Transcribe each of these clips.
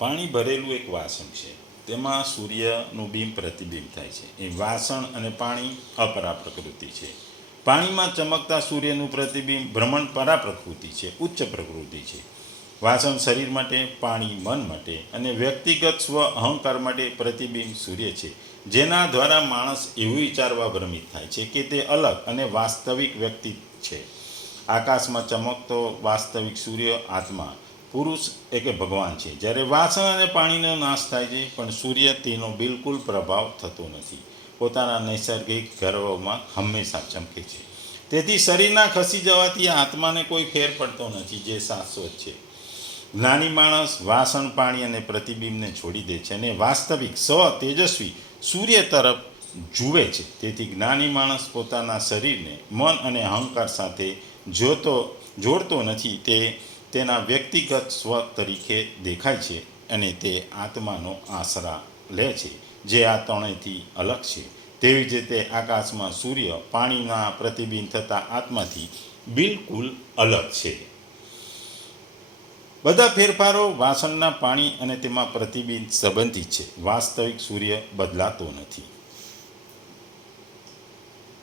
પાણી ભરેલું એક વાસણ છે, તેમાં સૂર્યનું બિંબ પ્રતિબિંબ થાય છે. એ વાસણ અને પાણી અપરા પ્રકૃતિ છે. પાણીમાં ચમકતા સૂર્યનું પ્રતિબિંબ ભ્રમણ પરા પ્રકૃતિ છે, ઉચ્ચ પ્રકૃતિ છે. વાસણ શરીર માટે, પાણી મન માટે અને વ્યક્તિગત સ્વ અહંકાર માટે પ્રતિબિંબ સૂર્ય છે, જેના દ્વારા માણસ એવું વિચારવા ભ્રમિત થાય છે કે તે અલગ અને વાસ્તવિક વ્યક્તિ છે. આકાશમાં ચમકતો વાસ્તવિક સૂર્ય આત્મા, પુરુષ કે ભગવાન છે. જ્યારે વાસણ અને પાણીનો નાશ થાય છે, પણ સૂર્ય તેનો બિલકુલ પ્રભાવ થતો નથી. પોતાના નૈસર્ગિક ગર્વમાં હંમેશા ચમકે છે. તેથી શરીરના ખસી જવાથી આત્માને કોઈ ફેર પડતો નથી, જે શાશ્વત છે. જ્ઞાની માણસ વાસણ, પાણી અને પ્રતિબિંબને છોડી દે છે અને વાસ્તવિક તેજસ્વી સૂર્ય તરફ જુએ છે. તેથી જ્ઞાની માણસ પોતાના શરીરને મન અને અહંકાર સાથે જોડતો નથી. તે તેના વ્યક્તિગત સ્વ તરીકે દેખાય છે અને તે આત્માનો આશરા લે છે, જે આ ત્રણેયથી અલગ છે. તેવી જ રીતે આકાશમાં સૂર્ય પાણીના પ્રતિબિંબ થતા આત્માથી બિલકુલ અલગ છે. બધા ફેરફારો વાસણના પાણી અને તેમાં પ્રતિબિંબ સંબંધિત છે. વાસ્તવિક સૂર્ય બદલાતો નથી.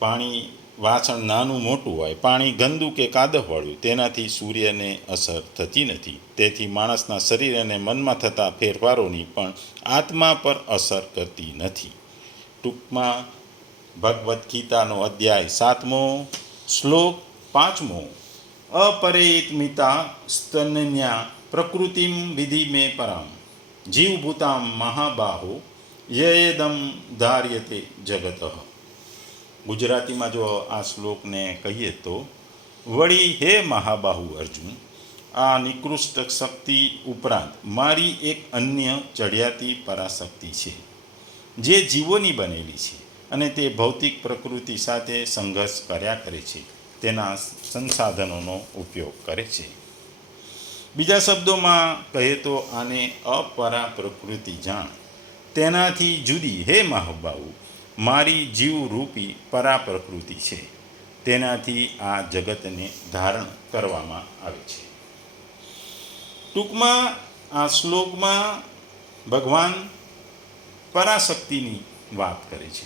પાણી વાસણ નાનું મોટું હોય, પાણી ગંદુ કે કાદવવાળું, તેનાથી સૂર્યને અસર થતી નથી. તેથી માણસના શરીર અને મનમાં થતા ફેરફારોની પણ આત્મા પર અસર કરતી નથી. ટૂંકમાં ભગવદ્ ગીતાનો અધ્યાય 7મો, શ્લોક 5મો. અપરેતમિતા સ્તન્યા પ્રકૃતિમ વિધિ મે પરામ જીવભૂતામ મહાબાહો યેદમ ધાર્યતે જગત. ગુજરાતીમાં જો આ શ્લોકને કહીએ તો, વળી હે મહાબાહુ અર્જુન, આ નિકૃષ્ટ શક્તિ ઉપરાંત મારી એક અન્ય ચઢિયાતી પરાશક્તિ છે, જે જીવોની બનેલી છે અને તે ભૌતિક પ્રકૃતિ સાથે સંઘર્ષ કર્યા કરે છે, તેના સંસાધનોનો ઉપયોગ કરે છે. બીજા શબ્દોમાં કહીએ તો આને અપરા પ્રકૃતિ જાણ. તેનાથી જુદી હે મહાબાહુ મારી જીવરૂપી પરા પ્રકૃતિ છે. તેનાથી આ જગતને ધારણ કરવામાં આવે છે. ટૂંકમાં આ શ્લોકમાં ભગવાન પરાશક્તિની વાત કરે છે.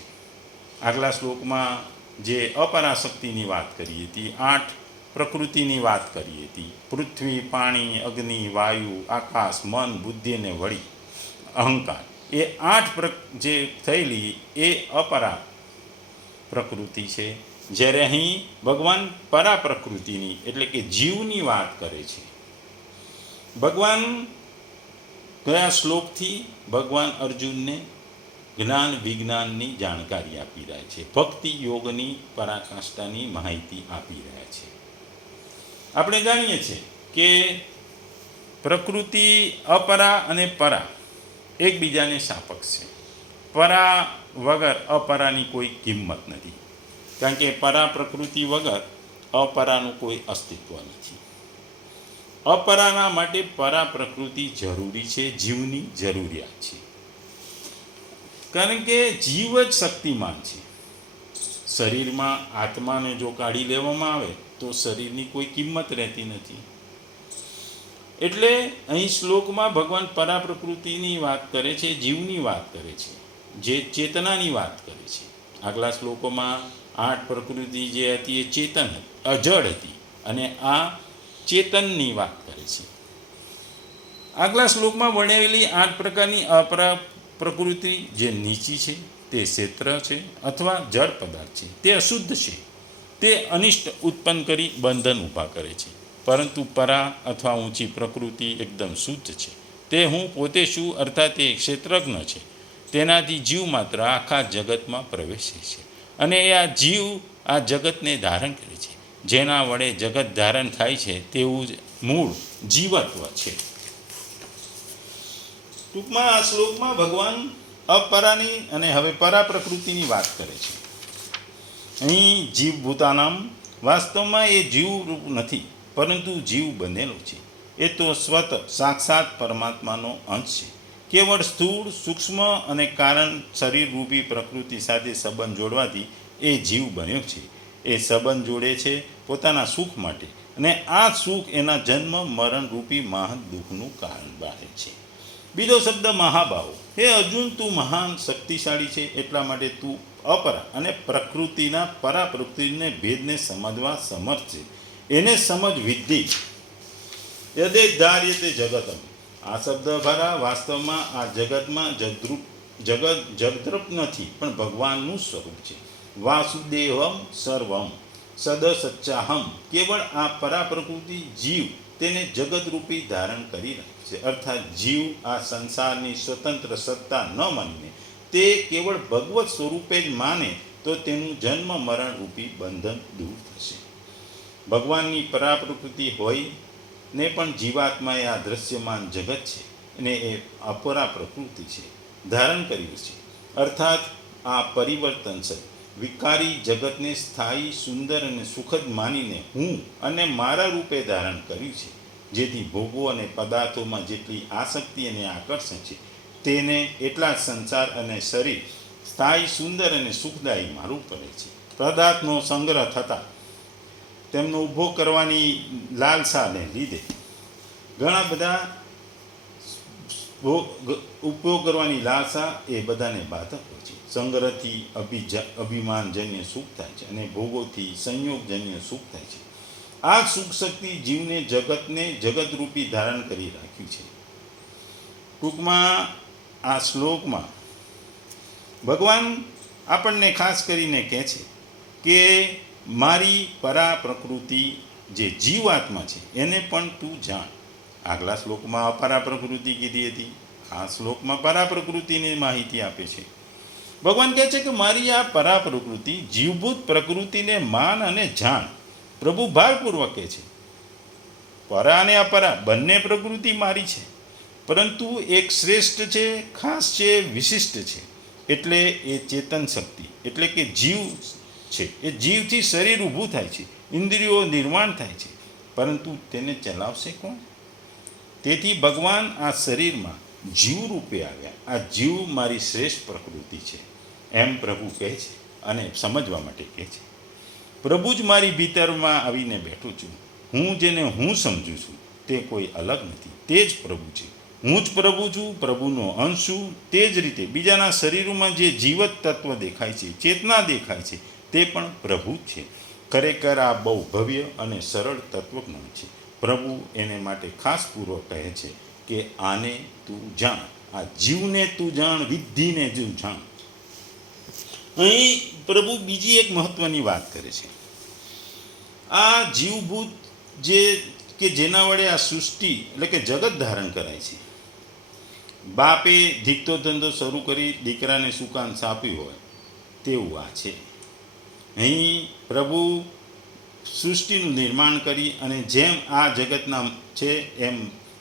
આગલા શ્લોકમાં જે અપરાશક્તિની વાત કરી હતી, 8 પ્રકૃતિની વાત કરી હતી, પૃથ્વી, પાણી, અગ્નિ, વાયુ, આકાશ, મન, બુદ્ધિ અને વળી અહંકાર, એ 8 જે થયેલી એ અપરા પ્રકૃતિ છે. જ્યારે અહીં ભગવાન પરા પ્રકૃતિની એટલે કે જીવની વાત કરે છે. ભગવાન કયા શ્લોકથી ભગવાન અર્જુનને જ્ઞાન વિજ્ઞાનની જાણકારી આપી રહ્યા છે, ભક્તિ યોગની પરાકાષ્ઠાની માહિતી આપી રહ્યા છે. આપણે જાણીએ છીએ કે પ્રકૃતિ અપરા અને પરા એકબીજાને સાપેક્ષ છે. પરા વગર અપરાની કોઈ કિંમત નથી, કારણ કે પરા પ્રકૃતિ વગર અપરાનું કોઈ અસ્તિત્વ નથી. અપરાના માટે પરા પ્રકૃતિ જરૂરી છે, જીવની જરૂરિયાત છે. કારણ કે જીવ જ શક્તિમાન છે. શરીરમાં આત્માને જો કાઢી લેવામાં આવે તો શરીરની કોઈ કિંમત રહેતી નથી. એટલે અહીં શ્લોકમાં ભગવાન પરા પ્રકૃતિની વાત કરે છે, જીવની વાત કરે છે, જે ચેતનાની વાત કરે છે. આગલા શ્લોકોમાં 8 પ્રકૃતિ જે હતી એ ચેતન અજળ હતી, અને આ ચેતનની વાત કરે છે. આગલા શ્લોકમાં વર્ણવેલી 8 પ્રકારની અપરા પ્રકૃતિ જે નીચી છે, તે ક્ષેત્ર છે અથવા જળ પદાર્થ છે, તે અશુદ્ધ છે, તે અનિષ્ટ ઉત્પન્ન કરી બંધન ઊભા કરે છે. પરંતુ પરા અથવા ઊંચી પ્રકૃતિ એકદમ શુદ્ધ છે. તે હું પોતે છું અર્થાત તે ક્ષેત્રજ્ઞ છે. તેનાથી જીવ માત્ર આખા જગતમાં પ્રવેશે છે, અને આ જીવ આ જગતને ધારણ કરે છે. જેના વડે જગત ધારણ થાય છે તેવું જ મૂળ જીવત્વ છે. ટૂંકમાં આ શ્લોકમાં ભગવાન અપરાની અને હવે પરા પ્રકૃતિની વાત કરે છે. અહીં જીવભૂતાનામ, વાસ્તવમાં એ જીવરૂપ નથી, પરંતુ જીવ બનેલો છે. એ તો સ્વત સાક્ષાત પરમાત્માનો અંશ છે. કેવળ સ્થૂળ, સૂક્ષ્મ અને કારણ શરીરરૂપી પ્રકૃતિ સાથે સંબંધ જોડવાથી એ જીવ બન્યો છે. એ સંબંધ જોડે છે પોતાના સુખ માટે, અને આ સુખ એના જન્મ મરણ રૂપી મહાન દુઃખનું કારણ બને છે. બીજો શબ્દ મહાબાહુ. હે અર્જુન, તું મહાન શક્તિશાળી છે, એટલા માટે તું અપરા અને પ્રકૃતિના પરાપ્રકૃતિને ભેદને સમજવા સમર્થ છે. એને સમજ વિદ્ધિ યદે ધાર્યતે જગતમ. આ શબ્દ ભરા વાસ્તવમાં આ જગતમાં જગદ્રૂપ નથી, પણ ભગવાનનું સ્વરૂપ છે. વાસુદેવમ સર્વમ સદ સચ્ચાહમ. કેવળ આ પરાપ્રકૃતિ જીવ તેને જગતરૂપી ધારણ કરી રાખે છે. અર્થાત જીવ આ સંસારની સ્વતંત્ર સત્તા ન માનીને તે કેવળ ભગવત સ્વરૂપે જ માને તો તેનું જન્મ મરણ રૂપી બંધન દૂર થશે. ભગવાનની પરાપ્રકૃતિ હોય ને પણ જીવાત્માએ આ દ્રશ્યમાન જગત છે અને એ અપરા પ્રકૃતિ છે ધારણ કર્યું છે. અર્થાત આ પરિવર્તનશીલ વિકારી જગતને સ્થાયી, સુંદર અને સુખદ માનીને હું અને મારા રૂપે ધારણ કર્યું છે. જેથી ભોગો અને પદાર્થોમાં જેટલી આસક્તિ અને આકર્ષણ છે તેને એટલા જ સંસાર અને શરીર સ્થાયી, સુંદર અને સુખદાયી મારું પડે છે. પદાર્થનો સંગ્રહ થતાં તેમનો ઊભો કરવાની લાલસાને લીધે ઘણા બધા ઉપયોગ કરવાની લાલસા એ બધાને બાધક હોય છે. સંગ્રહથી અભિમાનજન્ય સુખ થાય છે અને ભોગોથી સંયોગજન્ય સુખ થાય છે. આ સુખ શક્તિ જીવને જગતરૂપી ધારણ કરી રાખ્યું છે. ટૂંકમાં આ શ્લોકમાં ભગવાન આપણને ખાસ કરીને કહે છે કે મારી પરા પ્રકૃતિ જે જીવાત્મા છે એને પણ તું જાણ. આગલા શ્લોકમાં અપરા પ્રકૃતિ કીધી હતી, આ શ્લોકમાં પરા પ્રકૃતિની માહિતી આપે છે. ભગવાન કહે છે કે મારી આ પરા પ્રકૃતિ જીવભૂત પ્રકૃતિને માન અને જાણ. પ્રભુ ભારપૂર્વક કહે છે પરા અને અપરા બંને પ્રકૃતિ મારી છે, પરંતુ એક શ્રેષ્ઠ છે, ખાસ છે, વિશિષ્ટ છે. એટલે એ ચેતન શક્તિ એટલે કે જીવ છે. એ જીવથી શરીર ઊભું થાય છે, ઇન્દ્રિયો નિર્માણ થાય છે, પરંતુ તેને ચલાવશે કોણ? તેથી ભગવાન આ શરીરમાં જીવ રૂપે આવ્યા. આ જીવ મારી શ્રેષ્ઠ પ્રકૃતિ છે એમ પ્રભુ કહે છે અને સમજવા માટે કહે છે. પ્રભુ જ મારી ભીતરમાં આવીને બેઠું છું. હું જેને હું સમજું છું તે કોઈ અલગ નથી, તે જ પ્રભુ છે. હું જ પ્રભુ છું, પ્રભુનો અંશ છું. તે જ રીતે બીજાના શરીરોમાં જે જીવત તત્વ દેખાય છે, ચેતના દેખાય છે, તે પણ પ્રભુ જ છે. ખરેખર આ બહુ ભવ્ય અને સરળ તત્વજ્ઞાન છે. પ્રભુ એને માટે ખાસ પૂર્વક કહે છે કે આને તું જાણ, આ જીવને તું જાણ, વિદ્ધિને તું જાણ. અહીં પ્રભુ બીજી એક મહત્વની વાત કરે છે. આ જીવભૂત જેના વડે આ સૃષ્ટિ એટલે કે જગત ધારણ કરાય છે. બાપે ધીકતો ધંધો શરૂ કરી દીકરાને સુકાન સાપ્યું હોય તેવું આ છે. અહીં પ્રભુ સૃષ્ટિનું નિર્માણ કરી અને જેમ આ જગતના છે એમ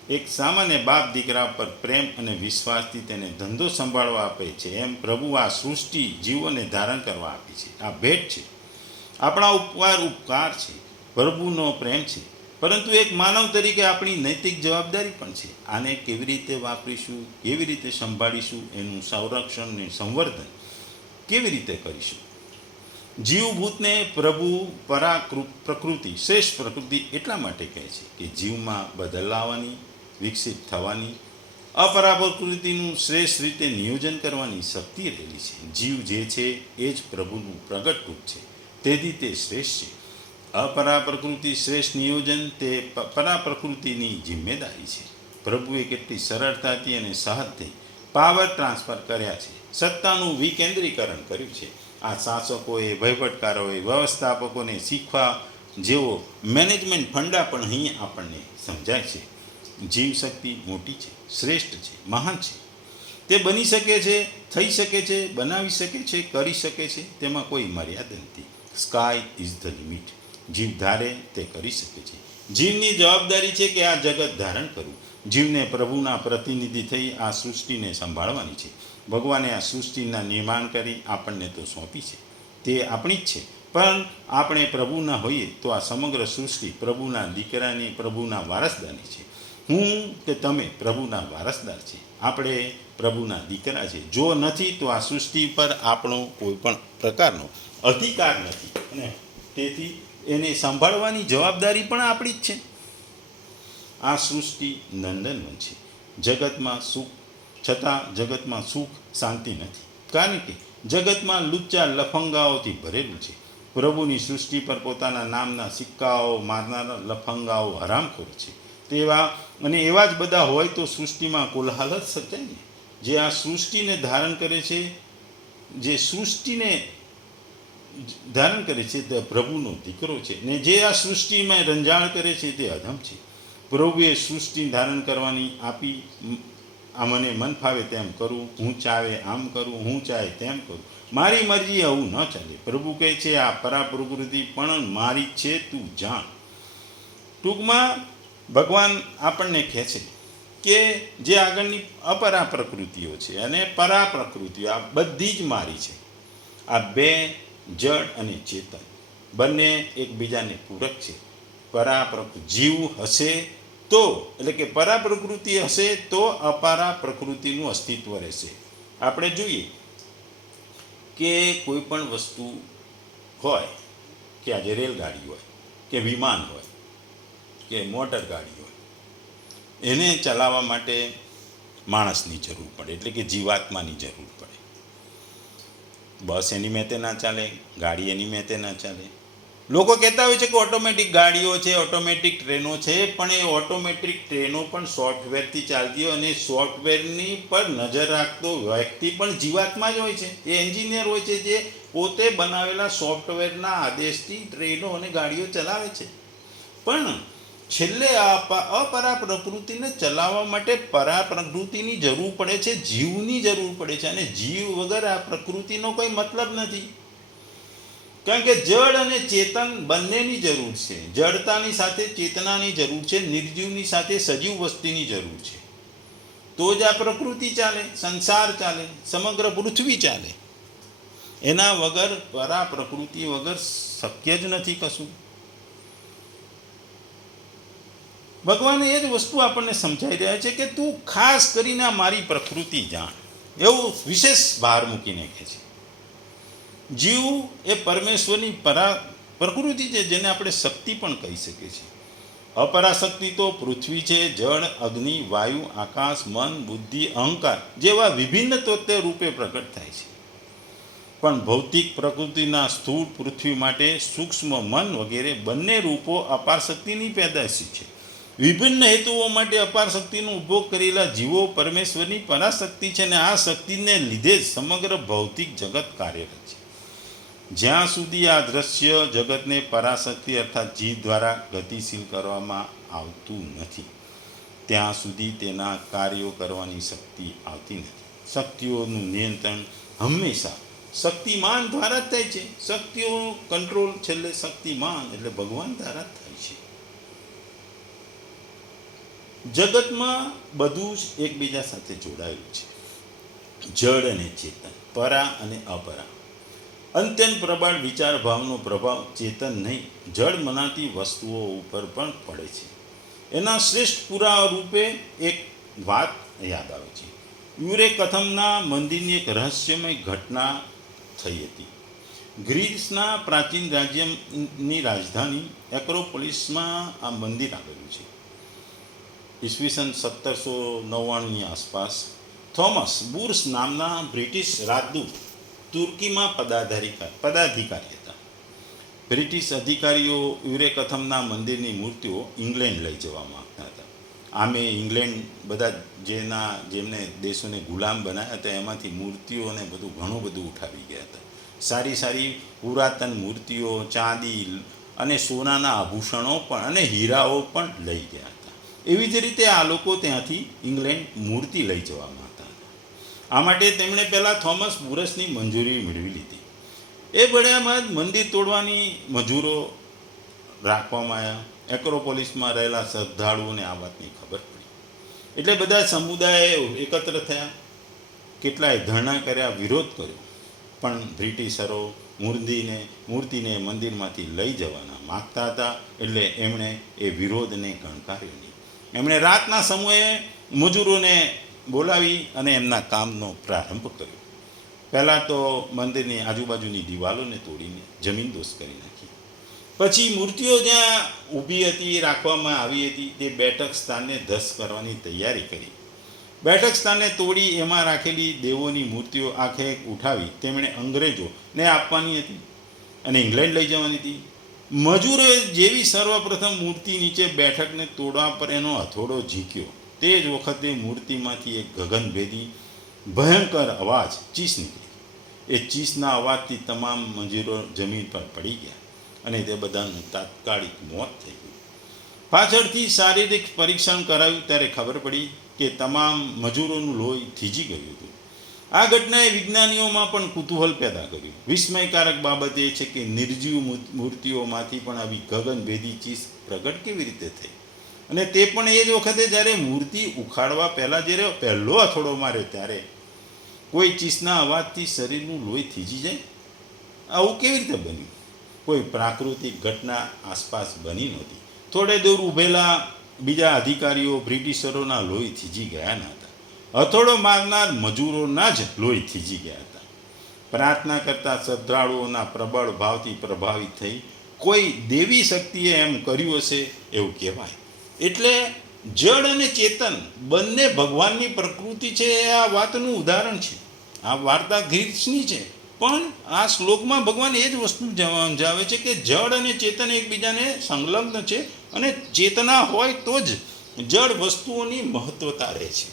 એક સામાન્ય બાપ દીકરા પર પ્રેમ અને વિશ્વાસથી તેને ધંધો સંભાળવા આપે છે, એમ પ્રભુ આ સૃષ્ટિ જીવોને ધારણ કરવા આપી છે. આ ભેટ છે, આપણા ઉપકાર છે, પ્રભુનો પ્રેમ છે. પરંતુ એક માનવ તરીકે આપણી નૈતિક જવાબદારી પણ છે. આને કેવી રીતે વાપરીશું, કેવી રીતે સંભાળીશું, એનું સંરક્ષણ અને સંવર્ધન કેવી રીતે કરીશું. જીવભૂતને પ્રભુ પ્રકૃતિ શ્રેષ્ઠ પ્રકૃતિ એટલા માટે કહે છે કે જીવમાં બદલાવાની, વિકસિત થવાની, અપરા પ્રકૃતિનું શ્રેષ્ઠ રીતે નિયોજન કરવાની શક્તિ રહેલી છે. જીવ જે છે એ જ પ્રભુનું પ્રગટ રૂપ છે, તેથી તે શ્રેષ્ઠ છે. અપરા પ્રકૃતિ શ્રેષ્ઠ નિયોજન તે પરા પ્રકૃતિની જિમ્મેદારી છે. પ્રભુએ કેટલી સરળતાથી અને સહજથી પાવર ટ્રાન્સફર કર્યા છે, સત્તાનું વિકેન્દ્રીકરણ કર્યું છે. આ શાસકોએ, વહીવટકારોએ, વ્યવસ્થાપકોને શીખવા જેવો મેનેજમેન્ટ ફંડા પણ અહીં આપણને સમજાય છે. જીવ શક્તિ મોટી છે, શ્રેષ્ઠ છે, મહાન છે. તે બની શકે છે, થઈ શકે છે, બનાવી શકે છે, કરી શકે છે. તેમાં કોઈ મર્યાદા નથી. Sky is the limit. જીવ ધારે તે કરી શકે છે. જીવની જવાબદારી છે કે આ જગત ધારણ કરવું. જીવને પ્રભુના પ્રતિનિધિ થઈ આ સૃષ્ટિને સંભાળવાની છે. ભગવાને આ સૃષ્ટિના નિર્માણ કરી આપણને તો સોંપી છે, તે આપણી જ છે. પણ આપણે પ્રભુના હોઈએ તો આ સમગ્ર સૃષ્ટિ પ્રભુના દીકરાની, પ્રભુના વારસદારની છે. હું કે તમે પ્રભુના વારસદાર છે. આપણે પ્રભુના દીકરા છે. જો નથી તો આ સૃષ્ટિ પર આપણો કોઈ પણ પ્રકારનો અધિકાર નથી અને તેથી એને સંભાળવાની જવાબદારી પણ આપણી જ છે. આ સૃષ્ટિ નંદનવન છે. જગતમાં સુખ છતાં જગતમાં સુખ શાંતિ નથી, કારણ કે જગતમાં લુચ્ચા લફંગાઓથી ભરેલું છે. પ્રભુની સૃષ્ટિ પર પોતાના નામના સિક્કાઓ મારનારા લફંગાઓ હરામખોર છે. એવા જ બધા હોય તો સૃષ્ટિમાં કોલાહલ જ સર્જાય ને. જે આ સૃષ્ટિને ધારણ કરે છે, જે સૃષ્ટિને ધારણ કરે છે તે પ્રભુનો દીકરો છે, ને જે આ સૃષ્ટિમાં રંજાણ કરે છે તે અધમ છે. પ્રભુએ સૃષ્ટિ ધારણ કરવાની આપી. આ મને મન ફાવે તેમ કરું, હું ચાવે આમ કરું, હું ચાહે તેમ કરું, મારી મરજી આવું ન ચાલે. પ્રભુ કહે છે આ પરા પ્રકૃતિ પણ મારી છે, તું જાણ. ટૂંકમાં ભગવાન આપણને કહે છે કે જે આગળની અપરા પ્રકૃતિઓ છે અને પરા પ્રકૃતિઓ આ બધી જ મારી છે. આ બે જડ અને ચેતન બંને એકબીજાને પૂરક છે. પરા પ્રકૃતિ જીવ હશે તો, એટલે કે પરા પ્રકૃતિ હશે તો અપરા પ્રકૃતિનું અસ્તિત્વ રહેશે. આપણે જોઈએ કે કોઈ પણ વસ્તુ હોય, કે આજે રેલગાડી હોય, કે વિમાન હોય, કે મોટર ગાડી હોય, એને ચલાવવા માટે માણસની જરૂર પડે, એટલે કે જીવાત્માની જરૂર પડે. બસ એની મેતે ના ચાલે, ગાડી એની મેતે ના ચાલે. લોકો કહેતા હોય છે કે ઓટોમેટિક ગાડીઓ છે, ઓટોમેટિક ટ્રેનો છે, પણ એ ઓટોમેટિક ટ્રેનો પણ સોફ્ટવેરથી ચાલતી હોય અને સોફ્ટવેરની પર નજર રાખતો વ્યક્તિ પણ જીવાત્મા જ હોય છે. એ એન્જિનિયર હોય છે જે પોતે બનાવેલા સોફ્ટવેરના આદેશથી ટ્રેનો અને ગાડીઓ ચલાવે છે. પણ છેલ્લે અપરા પ્રકૃતિને ચલાવવા માટે પરા પ્રકૃતિની જરૂર પડે છે, જીવની જરૂર પડે છે. અને જીવ વગર આ પ્રકૃતિનો કોઈ મતલબ નથી, કારણ કે જડ અને ચેતન બંનેની જરૂર છે. જડતાની સાથે ચેતનાની જરૂર છે, નિર્જીવની સાથે સજીવ વસ્તુની જરૂર છે. તો જ આ પ્રકૃતિ ચાલે, સંસાર ચાલે, સમગ્ર પૃથ્વી ચાલે. એના વગર પરા પ્રકૃતિ વગર શક્ય જ નથી કશું. ભગવાન એ જ વસ્તુ આપણને સમજાઈ રહ્યા છે કે તું ખાસ કરીને મારી પ્રકૃતિ જાણ, એવું વિશેષ ભાર મૂકીને કહે છે. જીવ એ પરમેશ્વરની પ્રકૃતિ છે, જેને આપણે શક્તિ પણ કહી શકીએ છીએ. અપરાશક્તિ તો પૃથ્વી છે, જળ, અગ્નિ, વાયુ, આકાશ, મન, બુદ્ધિ, અહંકાર જેવા વિભિન્ન તત્વ રૂપે પ્રગટ થાય છે. પણ ભૌતિક પ્રકૃતિના સ્થૂળ પૃથ્વી માટે સૂક્ષ્મ મન વગેરે બંને રૂપો અપાર શક્તિની પેદાશી છે. વિભિન્ન હેતુઓ માટે અપાર શક્તિનો ઉપયોગ કરેલા જીવો પરમેશ્વરની પરાશક્તિ છે, અને આ શક્તિને લીધે જ સમગ્ર ભૌતિક જગત કાર્યરત છે. જ્યાં સુધી આ દ્રશ્ય જગતને પરાશક્તિ અર્થાત જીવ દ્વારા ગતિશીલ કરવામાં આવતું નથી, ત્યાં સુધી તેના કાર્યો કરવાની શક્તિ આવતી નથી. શક્તિઓનું નિયંત્રણ હંમેશા શક્તિમાન દ્વારા જ થાય છે. શક્તિઓનો કંટ્રોલ છેલ્લે શક્તિમાન એટલે ભગવાન દ્વારા જ થાય છે. જગતમાં બધું જ એકબીજા સાથે જોડાયેલું છે. જડ અને ચેતન, પરા અને અપરા. અત્યંત પ્રબળ વિચાર ભાવનો પ્રભાવ ચેતન નહીં, જડ મનાતી વસ્તુઓ ઉપર પણ પડે છે. એના શ્રેષ્ઠ પુરાવા રૂપે એક વાત યાદ આવે છે. યુરેકથમના મંદિરની એક રહસ્યમય ઘટના થઈ હતી. ગ્રીસના પ્રાચીન રાજ્યની રાજધાની એક્રોપોલિસમાં આ મંદિર આવેલું છે. ઈસવીસન 1799ની આસપાસ થોમસ બુર્સ નામના બ્રિટિશ રાજદૂત તુર્કીમાં પદાધિકારી હતા. બ્રિટિશ અધિકારીઓ યુરેકથમના મંદિરની મૂર્તિઓ ઇંગ્લેન્ડ લઈ જવા માંગતા હતા. આમે ઇંગ્લેન્ડ બધા જેમને દેશોને ગુલામ બનાવ્યા હતા એમાંથી મૂર્તિઓ અને બધું ઘણું બધું ઉઠાવી ગયા હતા. સારી સારી પુરાતન મૂર્તિઓ, ચાંદી અને સોનાના આભૂષણો પણ અને હીરાઓ પણ લઈ ગયા હતા. એવી જ રીતે આ લોકો ત્યાંથી ઇંગ્લેન્ડ મૂર્તિ લઈ જવા માંગતા હતા. આ માટે તેમણે પહેલાં થોમસ બુરસની મંજૂરી મેળવી લીધી. એ બળ્યામાં જ મંદિર તોડવાની મજૂરો રાખવામાં આવ્યા. એક્રોપોલિસમાં રહેલા શ્રદ્ધાળુઓને આ વાતની ખબર પડી એટલે બધા સમુદાયો એકત્ર થયા. કેટલાય ધરણા કર્યા, વિરોધ કર્યો, પણ બ્રિટિશરો મૂર્તિને મંદિરમાંથી લઈ જવાના માગતા હતા એટલે એમણે એ વિરોધને ગણકાર્યો નહીં. એમણે રાતના સમયે મજૂરોને બોલાવી અને એમના કામનો પ્રારંભ કર્યો. પહેલાં તો મંદિરની આજુબાજુની દિવાલોને તોડીને જમીનદોસ્ત કરી નાખી. પછી મૂર્તિઓ જ્યાં ઊભી હતી રાખવામાં આવી હતી તે બેઠક સ્થાનને ધસ કરવાની તૈયારી કરી. બેઠક સ્થાને તોડી એમાં રાખેલી દેવોની મૂર્તિઓ આખે ઉઠાવી તેમણે અંગ્રેજોને આપવાની હતી અને ઇંગ્લેન્ડ લઈ જવાની હતી. મજૂરોએ જેવી સર્વપ્રથમ મૂર્તિ નીચે બેઠકને તોડવા પર એનો હથોડો ઝીક્યો તે જ વખતે મૂર્તિમાંથી એક ગગનભેદી ભયંકર અવાજ ચીસ નીકળી. એ ચીસના અવાજથી તમામ મજૂરો જમીન પર પડી ગયા અને તે બધાનું તાત્કાલિક મોત થઈ ગયું. પાછળથી શારીરિક પરીક્ષણ કરાયું ત્યારે ખબર પડી કે તમામ મજૂરોનું લોહી થીજી ગયું હતું. આ ઘટનાએ વિજ્ઞાનીઓમાં પણ કુતૂહલ પેદા કર્યું. વિસ્મયકારક બાબત એ છે કે નિર્જીવ મૂર્તિઓમાંથી પણ આવી ગગનભેદી ચીસ પ્રગટ કેવી રીતે થઈ, અને તે પણ એ જ વખતે જ્યારે મૂર્તિ ઉખાડવા પહેલાં જ્યારે પહેલો હથોડો માર્યો ત્યારે કોઈ ચીસના અવાજથી શરીરનું લોહી થીજી જાય? આવું કેવી રીતે બન્યું? કોઈ પ્રાકૃતિક ઘટના આસપાસ બની નહોતી. થોડે દૂર ઊભેલા બીજા અધિકારીઓ બ્રિટિશરોના લોહી થીજી ગયા ન હતા. હથોડો મારનાર મજૂરોના જ લોહી થીજી ગયા હતા. પ્રાર્થના કરતા શ્રદ્ધાળુઓના પ્રબળ ભાવથી પ્રભાવિત થઈ કોઈ દેવી શક્તિએ એમ કર્યું હશે એવું કહેવાય. એટલે જડ અને ચેતન બંને ભગવાનની પ્રકૃતિ છે એ આ વાતનું ઉદાહરણ છે. આ વાર્તા ગ્રીસની છે, પણ આ શ્લોકમાં ભગવાન એ જ વસ્તુ સમજાવે છે કે જડ અને ચેતન એકબીજાને સંલગ્ન છે અને ચેતના હોય તો જ જડ વસ્તુઓની મહત્વતા રહે છે.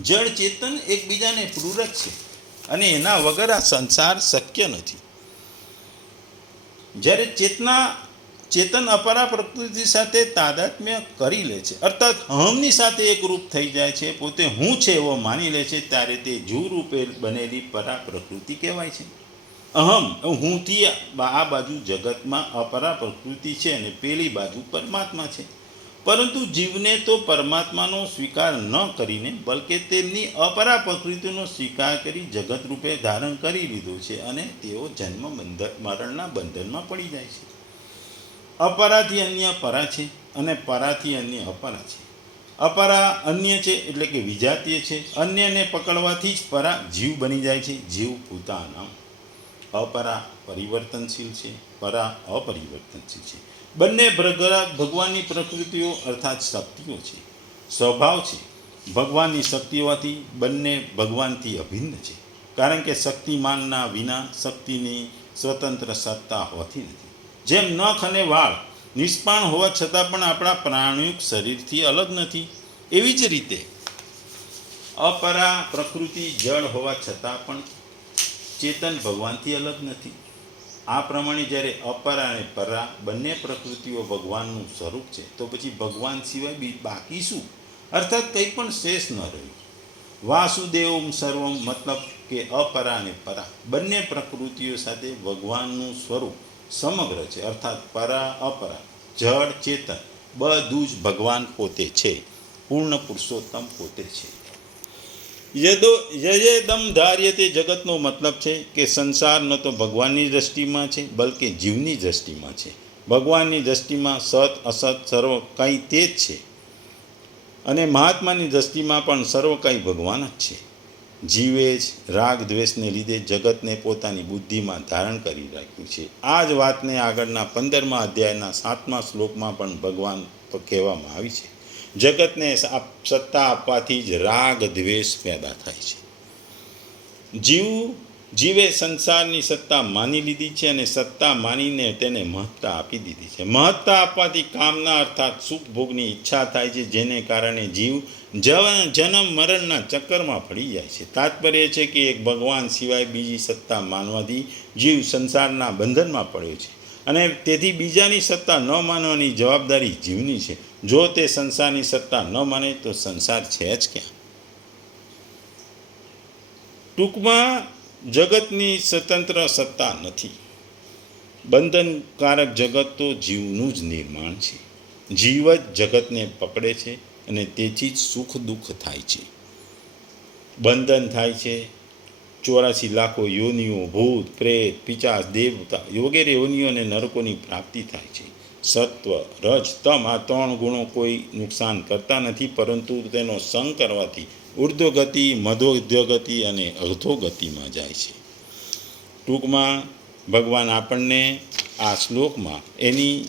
જડ ચેતન એકબીજાને પૂરક છે અને એના વગર આ સંસાર શક્ય નથી. જ્યારે ચેતન અપરા પ્રકૃતિ સાથે તાદાત્મ્ય કરી લે છે, અર્થાત અહમની સાથે એકરૂપ થઈ જાય છે, પોતે હું છે એવો માની લે છે, ત્યારે તે જીવરૂપે બનેલી પરા પ્રકૃતિ કહેવાય છે. અહમ હુંથી આ બાજુ જગતમાં અપરા પ્રકૃતિ છે અને પેલી બાજુ પરમાત્મા છે. પરંતુ જીવને તો પરમાત્માનો સ્વીકાર ન કરીને બલકે તેમની અપરા પ્રકૃતિનો સ્વીકાર કરી જગત રૂપે ધારણ કરી લીધું છે અને તેઓ જન્મ મરણના બંધનમાં પડી જાય છે. અપરાથી અન્ય પરા છે અને પરાથી અન્ય અપરા છે. અપરા અન્ય છે એટલે કે વિજાતીય છે. અન્યને પકડવાથી જ પરા જીવ બની જાય છે. જીવ પોતાના. અપરા પરિવર્તનશીલ છે, પરા અપરિવર્તનશીલ છે. બંને ભગવાનની પ્રકૃતિઓ અર્થાત શક્તિઓ છે, સ્વભાવ છે. ભગવાનની શક્તિઓથી બંને ભગવાનથી અભિન્ન છે, કારણ કે શક્તિમાનના વિના શક્તિની સ્વતંત્ર સત્તા હોતી નથી. જેમ નખ અને વાળ નિષ્પાણ હોવા છતાં પણ આપણા પ્રાણયુક્ત શરીરથી અલગ નથી, એવી જ રીતે અપરા પ્રકૃતિ જળ હોવા છતાં પણ ચેતન ભગવાનથી અલગ નથી. આ પ્રમાણે જ્યારે અપરા અને પરા બંને પ્રકૃતિઓ ભગવાનનું સ્વરૂપ છે, તો પછી ભગવાન સિવાય બાકી શું? અર્થાત કંઈ પણ શેષ ન રહ્યું. વાસુદેવમ સર્વમ મતલબ કે અપરા અને પરા બંને પ્રકૃતિઓ સાથે ભગવાનનું સ્વરૂપ સમગ્ર છે, અર્થાત પરા અપરા જળ ચેતન બધું જ ભગવાન પોતે છે, પૂર્ણ પુરુષોત્તમ પોતે છે. યજેદમ ધાર્ય તે જગતનો મતલબ છે કે સંસાર ન તો ભગવાનની દ્રષ્ટિમાં છે બલકે જીવની દ્રષ્ટિમાં છે. ભગવાનની દ્રષ્ટિમાં સત અસત સર્વ કંઈ તે જ છે અને મહાત્માની દ્રષ્ટિમાં પણ સર્વ કંઈ ભગવાન જ છે. જીવે જ રાગ દ્વેષને લીધે જગતને પોતાની બુદ્ધિમાં ધારણ કરી રાખ્યું છે. આ જ વાતને આગળના 15મા અધ્યાયના 7મા શ્લોકમાં પણ ભગવાન કહેવામાં આવી છે. જગતને સત્તા આપવાથી જ રાગ દ્વેષ પેદા થાય છે. જીવે સંસારની સત્તા માની લીધી છે અને સત્તા માનીને તેને મહત્તા આપી દીધી છે. મહત્તા આપવાથી કામના અર્થાત સુખ ભોગની ઈચ્છા થાય છે, જેને કારણે જીવ જન્મ મરણના ચક્કરમાં પડી જાય છે. તાત્પર્ય છે કે એક ભગવાન સિવાય બીજી સત્તા માનવાથી જીવ સંસારના બંધનમાં પડ્યો છે અને તેથી બીજાની સત્તા ન માનવાની જવાબદારી જીવની છે. જો તે સંસારની સત્તા ન માને તો સંસાર છે જ ક્યાં? ટૂંકમાં જગતની સ્વતંત્ર સત્તા નથી. બંધનકારક જગત તો જીવનું જ નિર્માણ છે. જીવ જ જગતને પકડે છે અને તેથી જ સુખ દુઃખ થાય છે, બંધન થાય છે. 84 લાખો યોનિઓ, ભૂત પ્રેત પિશાચ દેવતા વગેરે યોનિઓ અને નરકોની પ્રાપ્તિ થાય છે. સત્વ રજ તમ આ 3 ગુણો કોઈ નુકસાન કરતા નથી, પરંતુ તેનો સંગ કરવાથી ઉર્ધ્વગતિ મધોધ્યગતિ અને અધોગતિમાં જાય છે. ટૂંકમાં ભગવાન આપણને આ શ્લોકમાં એની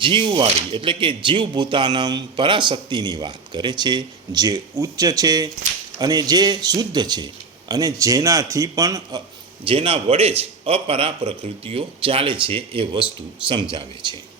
જીવવાળી એટલે કે જીવભૂતાનમ પરાશક્તિની વાત કરે છે, જે ઉચ્ચ છે અને જે શુદ્ધ છે અને જેના વડે જ અપરા પ્રકૃતિઓ ચાલે છે એ વસ્તુ સમજાવે છે.